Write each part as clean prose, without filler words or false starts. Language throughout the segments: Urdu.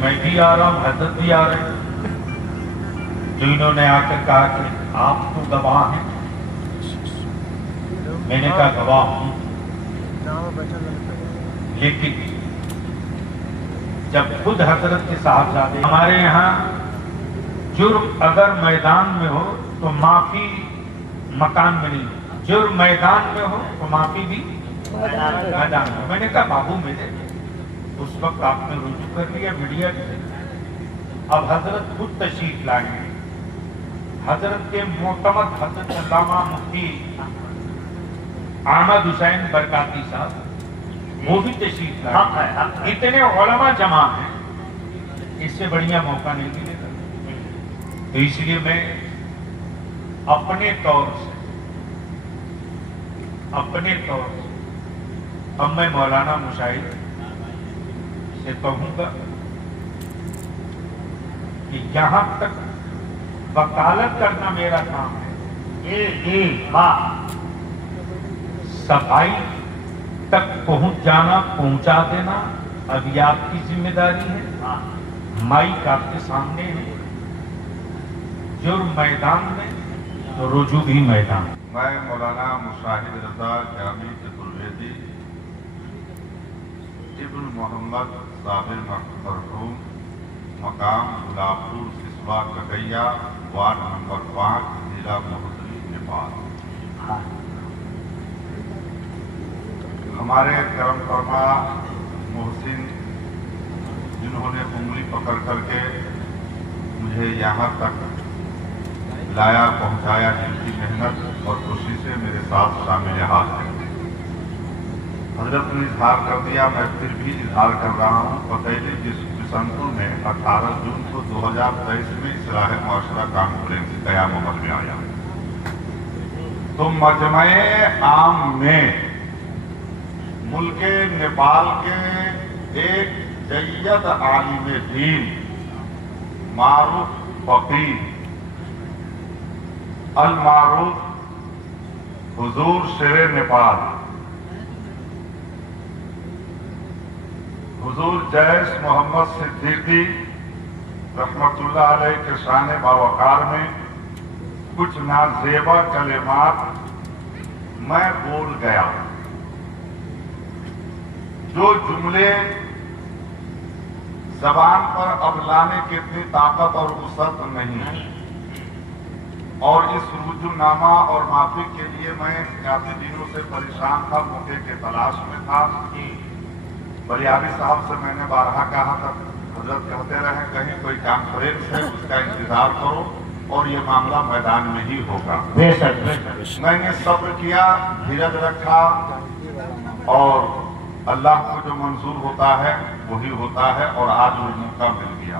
میں بھی آ رہا ہوں، حضرت بھی آ رہے ہیں. تو انہوں نے آ کر کہا کہ آپ تو گواہ ہیں. میں نے کہا گواہ ہوں، لیکن جب خود حضرت کے صاحبزادے ہمارے یہاں جرم اگر میدان میں ہو تو معافی مکان میں نہیں، جرم میدان میں ہو تو معافی بھی میدان میں. میں نے کہا بابو میرے اس وقت آپ نے رجوع کر لیا میڈیا بھی. اب حضرت خود تشریف لائیں گے. حضرت کے معتمد حضرت علامہ مفتی احمد حسین برکاتی صاحب وہ بھی تشریف لائیں. اتنے علماء جمع ہیں، اس سے بڑھیا موقع نہیں ملے گا. تو اس لیے میں اپنے طور سے اب میں مولانا مشاہد سے کہوں گا کہ یہاں تک وکالت کرنا میرا کام ہے، صفائی تک پہنچ جانا، پہنچا دینا ابھی آپ کی ذمہ داری ہے. مائک آپ کے سامنے ہے. جرم میدان میں تو رجوع بھی میدان. میں مولانا مشاہد رضا جامی چترویدی ابن محمد صابر مرحوم مقام گلابپور سسوا کگیا وارڈ نمبر 5 ضلع مہوتری نیپال. ہمارے کرم فرما محسن جنہوں نے انگلی پکڑ کر کے مجھے یہاں تک لایا پہنچایا، جن کی محنت اور خوشی سے میرے ساتھ شامل حال ہے. حضرت نے اظہار کر دیا، میں پھر بھی اظہار کر رہا ہوں. پتیلی بسنتپور میں 18 جون کو 2023 میں اصلاح معاشرہ کانفرنس قیام عمل میں آیا. تو مجمع عام میں ملک نیپال کے ایک جید عالم دین، معروف فقیر، المعروف حضور شیر نیپال، حضور جیش محمد صدیقی رحمت اللہ علیہ کے شان باوقار میں کچھ نازیبا کلمات میں بول گیا. جو جملے زبان پر اب لانے کی اتنی طاقت اور وسعت نہیں، اور اس رجوع نامہ اور معافی کے لیے میں کافی دنوں سے پریشان تھا، موقع کے تلاش میں تھا. بلیابی صاحب سے میں نے بارہا کہا تھا، حضرت کہتے رہے کہیں کوئی کانفرنس ہے اس کا انتظار کرو اور یہ معاملہ میدان میں ہی ہوگا. میں نے صبر کیا، دھیرج رکھا، اور اللہ کو جو منظور ہوتا ہے وہی ہوتا ہے. اور آج وہ موقع مل گیا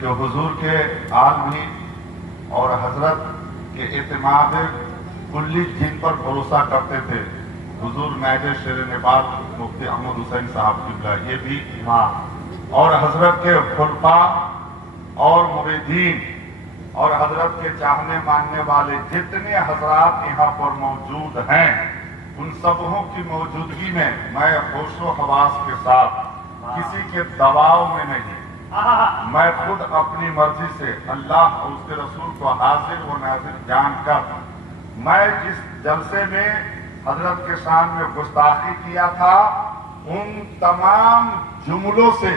کہ حضور کے آل بھی اور حضرت کے اعتماد کلی جن پر بھروسہ کرتے تھے، حضور نائب شیر نیپال مفتی احمد حسین صاحب قبلہ، یہ بھی اور حضرت کے خلفاء اور مریدین اور حضرت کے چاہنے ماننے والے جتنے حضرات یہاں پر موجود ہیں، ان سبوں کی موجودگی میں میں ہوش و حواس کے ساتھ کسی کے دباؤ میں نہیں، میں خود اپنی مرضی سے اللہ اور اس کے رسول کو حاضر و ناظر جان کر میں جس جلسے میں حضرت کے شان میں گستاخی کیا تھا ان تمام جملوں سے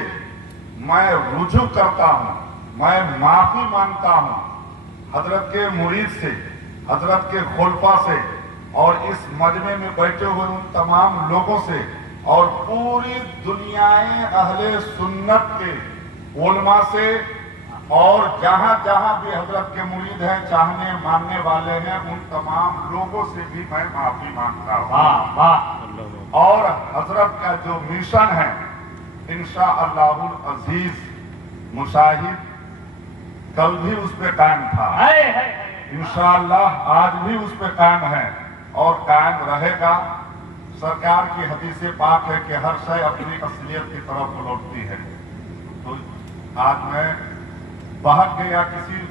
میں رجوع کرتا ہوں، میں معافی مانگتا ہوں حضرت کے مرید سے، حضرت کے خلفاء سے، اور اس مجمع میں بیٹھے ہوئے ان تمام لوگوں سے، اور پوری دنیا اہل سنت کے علماء سے، اور جہاں جہاں بھی حضرت کے مرید ہیں، چاہنے ماننے والے ہیں، ان تمام لوگوں سے بھی میں معافی مانگتا ہوں. اور حضرت کا جو مشن ہے انشاءاللہ العزیز مشاہد کل بھی اس پہ قائم تھا، انشاءاللہ آج بھی اس پہ قائم ہے اور قائم رہے گا. سرکار کی حدیث پاک ہے کہ ہر شے اپنی اصلیت کی طرف لوٹتی ہے. تو آج میں بہک گیا کسی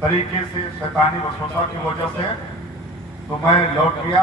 طریقے سے شیطانی وسوسہ کی وجہ سے، تو میں لوٹ گیا